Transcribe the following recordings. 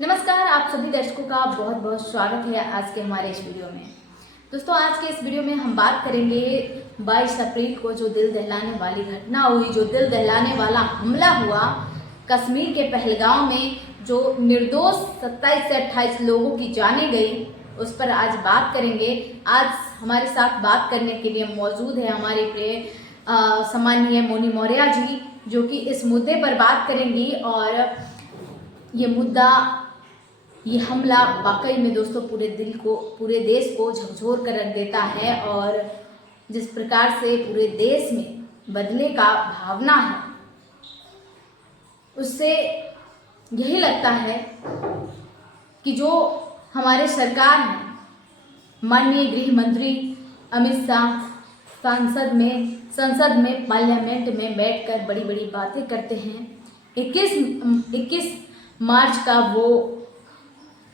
नमस्कार, आप सभी दर्शकों का बहुत बहुत स्वागत है आज के हमारे इस वीडियो में। दोस्तों, आज के इस वीडियो में हम बात करेंगे 22 अप्रैल को जो दिल दहलाने वाली घटना हुई, जो दिल दहलाने वाला हमला हुआ कश्मीर के पहलगाम में, जो निर्दोष 27 से 28 लोगों की जानें गई, उस पर आज बात करेंगे। आज हमारे साथ बात करने के लिए मौजूद है हमारे प्रिय सम्माननीय मोनी मौर्य जी, जो कि इस मुद्दे पर बात करेंगी। और ये मुद्दा, ये हमला वाकई में दोस्तों पूरे देश को झकझोर कर रख देता है। और जिस प्रकार से पूरे देश में बदले का भावना है, उससे यही लगता है कि जो हमारे सरकार है, माननीय गृह मंत्री अमित शाह संसद में पार्लियामेंट में बैठकर बड़ी बड़ी बातें करते हैं। 21 मार्च का वो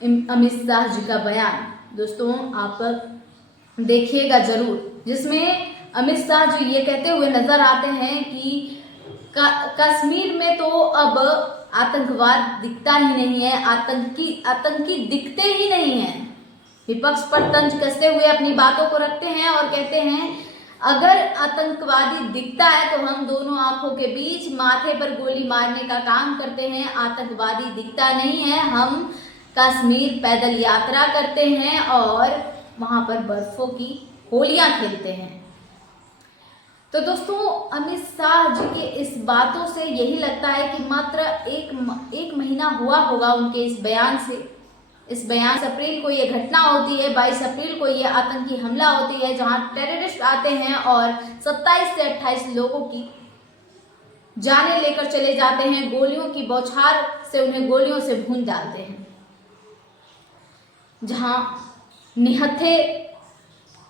अमित शाह जी का बयान दोस्तों आप देखिएगा जरूर, जिसमें अमित शाह जी ये कहते हुए नजर आते हैं कि कश्मीर में तो अब आतंकवाद दिखता ही नहीं है, आतंकी दिखते ही नहीं है। विपक्ष पर तंज कसते हुए अपनी बातों को रखते हैं और कहते हैं अगर आतंकवादी दिखता है तो हम दोनों आंखों के बीच माथे पर गोली मारने का काम करते हैं। आतंकवादी दिखता नहीं है, हम कश्मीर पैदल यात्रा करते हैं और वहां पर बर्फों की होलियां खेलते हैं। तो दोस्तों, अमित शाह जी के इस बातों से यही लगता है कि मात्र एक महीना हुआ होगा उनके इस बयान से। इस बयान 22 अप्रैल को ये घटना होती है, 22 अप्रैल को ये आतंकी हमला होती है, जहां टेररिस्ट आते हैं और 27 से 28 लोगों की जानें लेकर चले जाते हैं। गोलियों की बौछार से उन्हें गोलियों से भून डालते हैं। जहां निहत्थे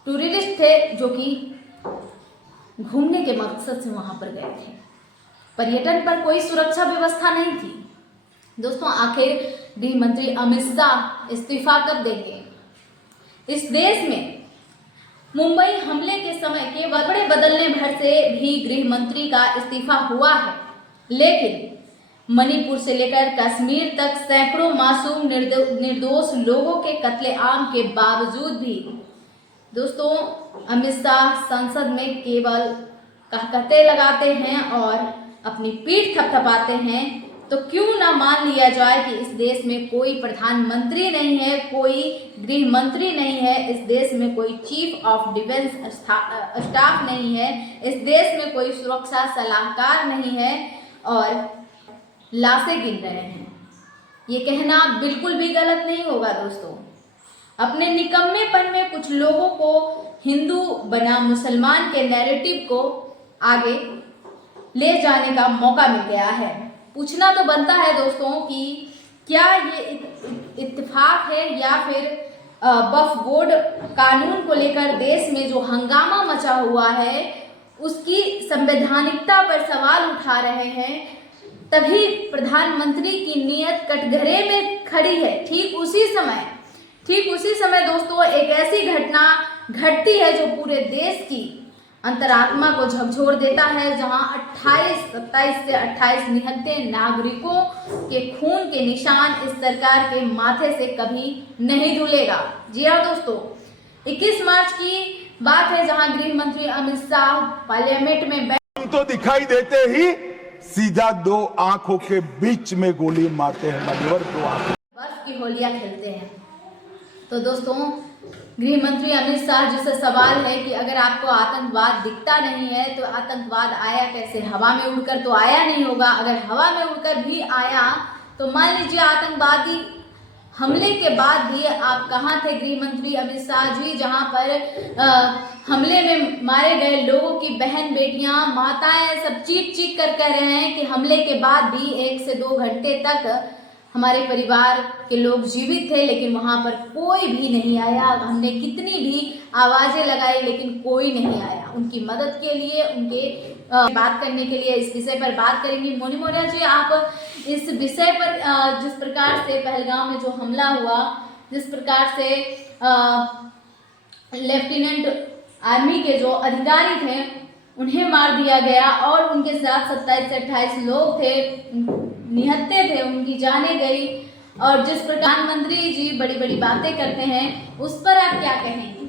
टूरिस्ट थे जो कि घूमने के मकसद से वहां पर गए थे, पर्यटन पर कोई सुरक्षा व्यवस्था नहीं थी। दोस्तों, आखिर गृह मंत्री अमित शाह इस्तीफा कब देंगे? इस देश में मुंबई हमले के समय के कपड़े बदलने भर से भी गृह मंत्री का इस्तीफा हुआ है, लेकिन मणिपुर से लेकर कश्मीर तक सैकड़ों मासूम निर्दोष लोगों के कत्लेआम के बावजूद भी दोस्तों अमित शाह संसद में केवल कहकते लगाते हैं और अपनी पीठ थपथपाते हैं। तो क्यों ना मान लिया जाए कि इस देश में कोई प्रधानमंत्री नहीं है, कोई गृह मंत्री नहीं है, इस देश में कोई चीफ ऑफ डिफेंस स्टाफ नहीं है, इस देश में कोई सुरक्षा सलाहकार नहीं है और लाशें गिन रहे हैं। ये कहना बिल्कुल भी गलत नहीं होगा दोस्तों। अपने निकम्मेपन में कुछ लोगों को हिंदू बना मुसलमान के नैरेटिव को आगे ले जाने का मौका मिल गया है। पूछना तो बनता है दोस्तों कि क्या ये इत्तेफाक है या फिर वक्फ बोर्ड कानून को लेकर देश में जो हंगामा मचा हुआ है उसकी संवैधानिकता पर सवाल उठा रहे हैं। तभी प्रधानमंत्री की नीयत कटघरे में खड़ी है। ठीक उसी समय दोस्तों एक ऐसी घटना घटती है जो पूरे देश की अंतरात्मा को झकझोर देता है, जहां 27 से 28 निहत्थे नागरिकों के खून के निशान इस सरकार के माथे से कभी नहीं धुलेगा। जी हाँ दोस्तों, 21 मार्च की बात है, जहां गृह मंत्री अमित शाह पार्लियामेंट में तो दिखाई देते ही सीधा दो आंखों के बीच में गोली मारते हैं, बर्फ की होलियां खेलते हैं। तो दोस्तों, गृह मंत्री अमित शाह जी से सवाल है कि अगर आपको आतंकवाद दिखता नहीं है तो आतंकवाद आया कैसे? हवा में उड़कर तो आया नहीं होगा। अगर हवा में उड़कर भी आया तो मान लीजिए आतंकवादी हमले के बाद भी आप कहाँ थे गृह मंत्री अमित शाह जी, जहाँ पर हमले में मारे गए लोगों की बहन बेटियां माताएं सब चीख कर कह रहे हैं कि हमले के बाद भी 1 से 2 घंटे तक हमारे परिवार के लोग जीवित थे, लेकिन वहां पर कोई भी नहीं आया। हमने कितनी भी आवाजें लगाई लेकिन कोई नहीं आया उनकी मदद के लिए, उनके बात करने के लिए। इस विषय पर बात करेंगे मोनी मौर्य जी। आप इस विषय पर जिस प्रकार से पहलगाम में जो हमला हुआ, जिस प्रकार से लेफ्टिनेंट आर्मी के जो अधिकारी थे उन्हें मार दिया गया और उनके साथ 27 से 28 लोग थे, निहत्थे थे, उनकी जाने गई। और जिस प्रधानमंत्री जी बड़ी बड़ी बातें करते हैं उस पर आप क्या कहेंगी?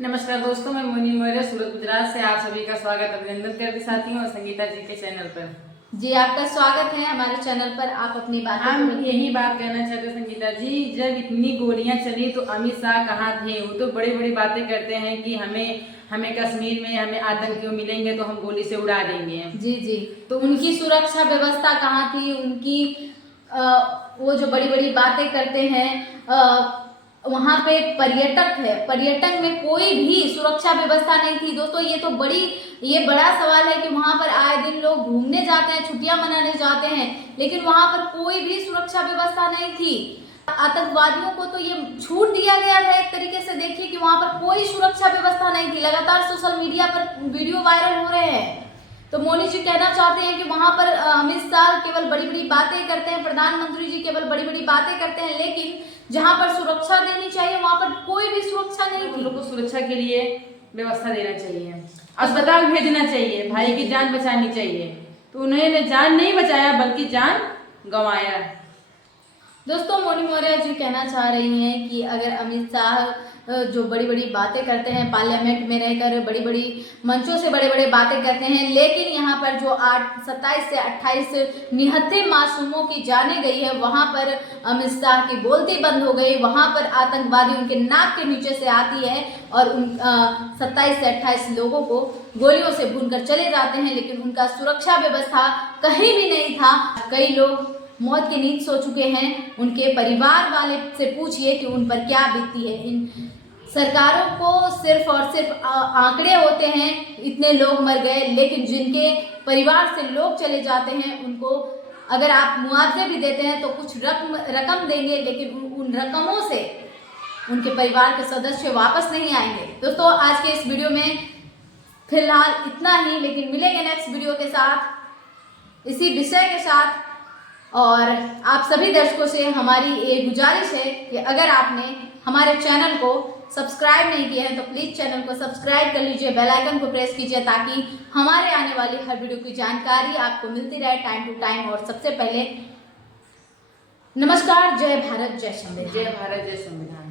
नमस्कार दोस्तों, मैं मोनी मौर्य सूरत गुजरात से आप सभी का स्वागत अभिनंदन करती साथी हूँ संगीता जी के चैनल पर। जी आपका स्वागत है हमारे चैनल पर। आप अपनी बात हम यही बात कहना चाहते हैं संगीता जी, जब इतनी गोलियां चली तो अमित शाह कहाँ थे? वो तो बड़ी बड़ी बातें करते हैं कि हमें कश्मीर में हमें आतंकियों मिलेंगे तो हम गोली से उड़ा देंगे। जी जी, तो उनकी सुरक्षा व्यवस्था कहाँ थी? उनकी वो जो बड़ी बड़ी बातें करते हैं वहाँ पे पर्यटक है, पर्यटन में कोई भी सुरक्षा व्यवस्था नहीं थी। दोस्तों ये बड़ा सवाल है कि वहाँ पर आए दिन लोग घूमने जाते हैं, छुट्टियां मनाने जाते हैं, लेकिन वहाँ पर कोई भी सुरक्षा व्यवस्था नहीं थी। आतंकवादियों को तो ये छूट दिया गया था एक तरीके से। देखिए कि वहाँ पर कोई सुरक्षा व्यवस्था नहीं थी। लगातार सोशल मीडिया पर वीडियो वायरल हो रहे हैं। तो मोनी जी कहना चाहते हैं कि वहाँ पर अमित शाह केवल बड़ी बड़ी बातें करते हैं, प्रधानमंत्री जी केवल बड़ी बड़ी बातें करते हैं, लेकिन जहाँ पर सुरक्षा देनी चाहिए वहाँ पर कोई भी सुरक्षा नहीं थी। उन लोगों को सुरक्षा के लिए व्यवस्था देना चाहिए, अस्पताल भेजना चाहिए, भाई की जान बचानी चाहिए, तो उन्होंने जान नहीं बचाया बल्कि जान गंवाया। दोस्तों मोनी मौर्य जी कहना चाह रही हैं कि अगर अमित शाह जो बड़ी बड़ी बातें करते हैं, पार्लियामेंट में रहकर बड़ी बड़ी मंचों से बड़े बड़े बातें करते हैं, लेकिन यहाँ पर जो 27 से 28 निहत्थे मासूमों की जाने गई है, वहाँ पर अमित शाह की बोलती बंद हो गई। वहाँ पर आतंकवादी उनके नाक के नीचे से आती है और उन 27 से 28 लोगों को गोलियों से भूनकर चले जाते हैं, लेकिन उनका सुरक्षा व्यवस्था कहीं भी नहीं था। कई लोग मौत की नींद सो चुके हैं। उनके परिवार वाले से पूछिए कि उन पर क्या बीतती है। इन सरकारों को सिर्फ और सिर्फ आंकड़े होते हैं, इतने लोग मर गए, लेकिन जिनके परिवार से लोग चले जाते हैं उनको अगर आप मुआवजे भी देते हैं तो कुछ रकम देंगे, लेकिन उन रकमों से उनके परिवार के सदस्य वापस नहीं आएंगे। दोस्तों आज के इस वीडियो में फिलहाल इतना ही, लेकिन मिलेंगे नेक्स्ट वीडियो के साथ इसी विषय के साथ। और आप सभी दर्शकों से हमारी एक गुजारिश है कि अगर आपने हमारे चैनल को सब्सक्राइब नहीं किया है तो प्लीज़ चैनल को सब्सक्राइब कर लीजिए, बेल आइकन को प्रेस कीजिए, ताकि हमारे आने वाली हर वीडियो की जानकारी आपको मिलती रहे टाइम टू टाइम। और सबसे पहले नमस्कार, जय भारत, जय संविधान। जय भारत, जय संविधान।